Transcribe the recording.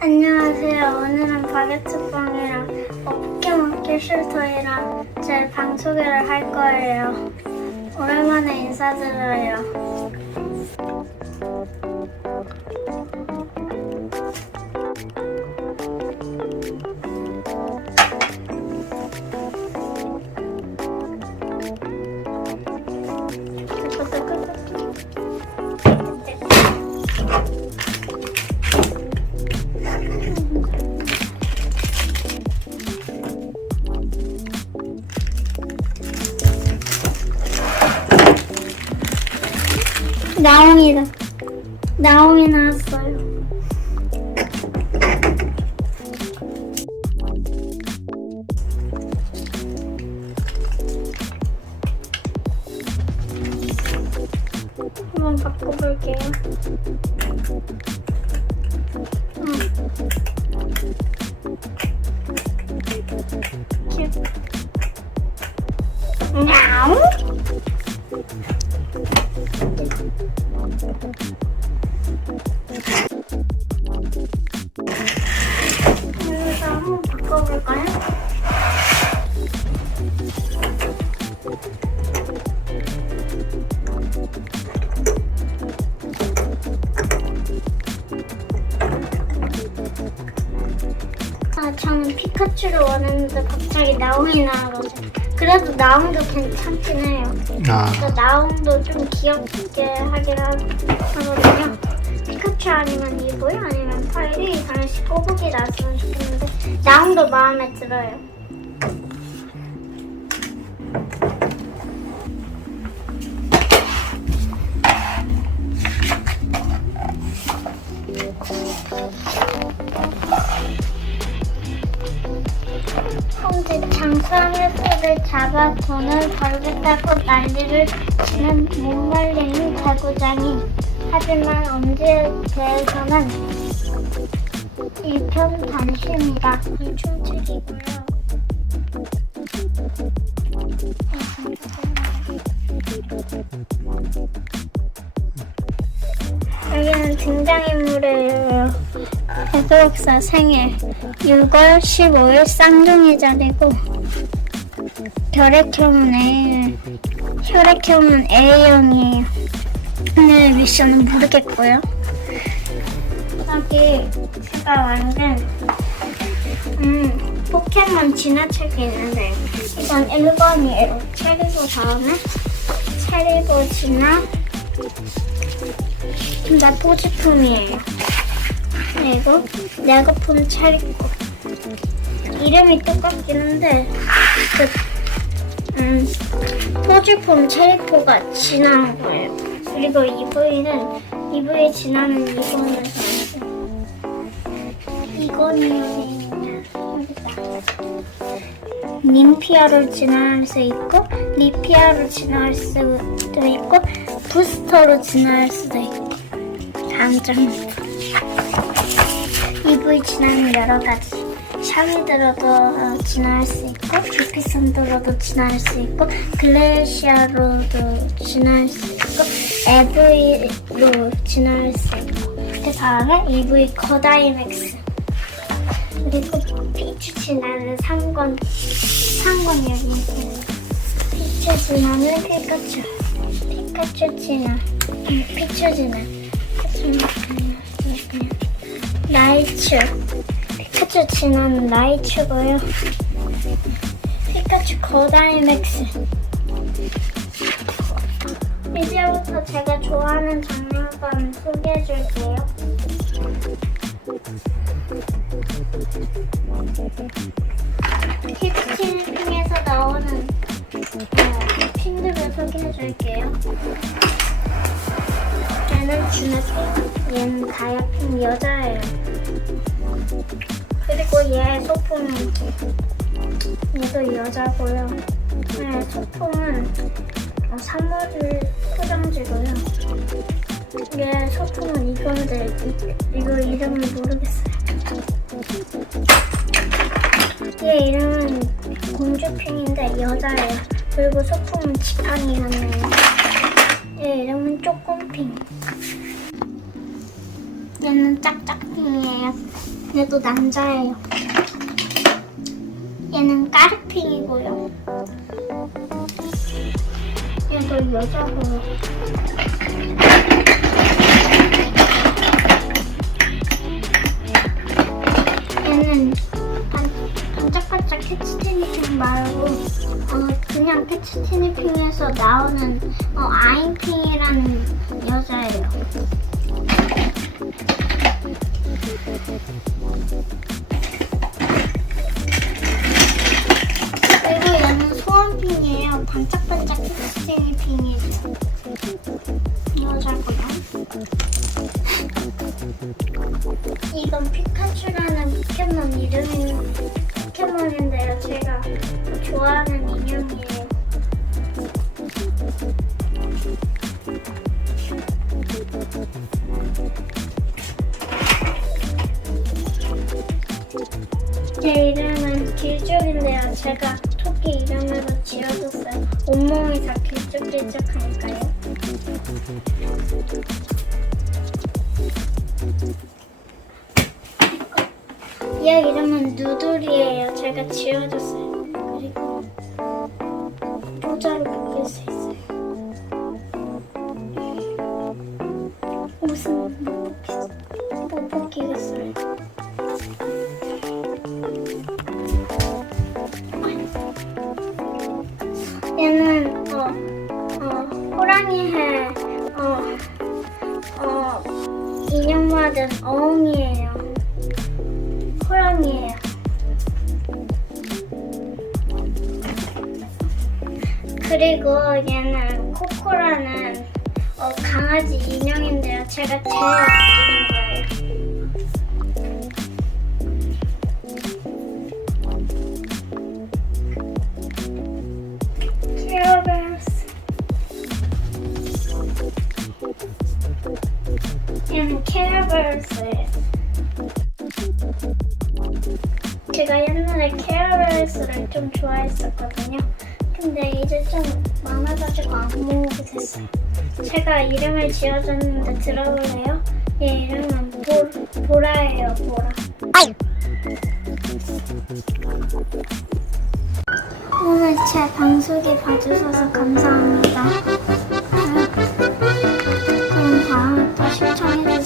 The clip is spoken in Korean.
안녕하세요. 오늘은 바게트빵이랑 어깨 먹기 쉴터이랑 제 방 소개를 할 거예요. 오랜만에 인사드려요. 나옹이다. 나옹이 나왔어요. 아, 저는 피카츄를 원했는데 갑자기 나옹이 나와가지고 그래도 나옹도 괜찮긴 해요. 아, 저 나옹도 좀 귀엽게 하긴 하- 하거든요. 피카츄 아니면 이보이 아니면 파이리 하나씩 꼬부기 나왔으면 좋겠는데 나옹도 마음에 들어요. 뿔을 잡아 돈을 벌겠다고 난리를 치는 못 말리는 달고장이 하지만 언제에 대해서는 일편단심이다. 이 충책이고요. 여기는 등장인물이에요. 배도역사 생일 6월 15일 쌍둥이 자리고 혈액형은 A 혈액형은 A형이에요. 오늘 미션은 모르겠고요. 여기 제가 만든 음, 포켓몬 진화책이 있는데 이건 1번이에요. 체리고 다음에 체리고 진화 둘다 포지품이에요. 그리고 레고폰 차리고 이름이 똑같긴 한데 그 음, 포지품 체리코가 진화한 거예요. 그리고 EV는 EV 진화는 이건에서 이건입니다. 님피아로 진화할 수 있고 리피아로 진화할 수도 있고 부스터로 진화할 수도 있고 다음 장 EV 진화는 여러 가지. 샤미드로도 어, 진화할 수 있고, 주피선드로도 진화할 수 있고, 글레시아로도 진화할 수 있고, EV로 진화할 수 있고, 그 다음에 EV 거다이맥스. 그리고 피추 진화는 3권, 3권 여기. 피추 진화는 피카츄. 피카츄. 음, 피추 진화. 잠깐만요. 잠깐만요. 라이츄 피카츄 진화는 라이츄고요. 피카츄 거다이 맥스. 이제부터 제가 좋아하는 장난감 소개해 줄게요. 힙스팅에서 나오는 어, 핀들을 소개해 줄게요. 얘는 주네핑, 얘는 다이아핑 여자예요. 그리고 얘 소품은 얘도 여자고요. 얘 소품은 어, 3월 포장지고요. 얘 소품은 이건데 이, 이거 이름을 모르겠어요. 얘 이름은 공주핑인데 여자예요. 그리고 소품은 지팡이였네요. 얘 이름은 쪼꼬핑. 얘는 짝짝핑이에요. 얘도 남자예요. 얘는 까르핑이고요. 얘도 여자고요. 얘는 반, 반짝반짝 캐치티니핑 말고 어, 그냥 캐치티니핑에서 나오는 어, 아인핑이라는 여자예요. 그리고 얘는 소원핑이에요. 반짝반짝 캐치티니핑이죠. 여자고요. 이건 피카츄라는 포켓몬 이름인 포켓몬인데요. 제가 좋아하는 제가 토끼 이름으로 지어줬어요. 온몸이 다 길쭉길쭉하니까요. 얘 이름은 누들이에요. 제가 지어줬어요. 그리고 모자를 벗길 수 있어요. 얘는 어, 어, 호랑이 해 어, 어, 인형 받은 어흥이에요. 호랑이에요. 그리고 얘는 코코라는 어, 강아지 인형인데요. 제가 제일 아끼는 제가 옛날에 캐러벨스를 좀 좋아했었거든요. 근데 이제 좀 많아가지고 안 모으게 됐어요. 제가 이름을 지어줬는데 들어볼래요? 얘 이름은 보, 보라예요, 보라. 오늘 제 방송에 봐주셔서 감사합니다. 그럼 다음에 또 시청해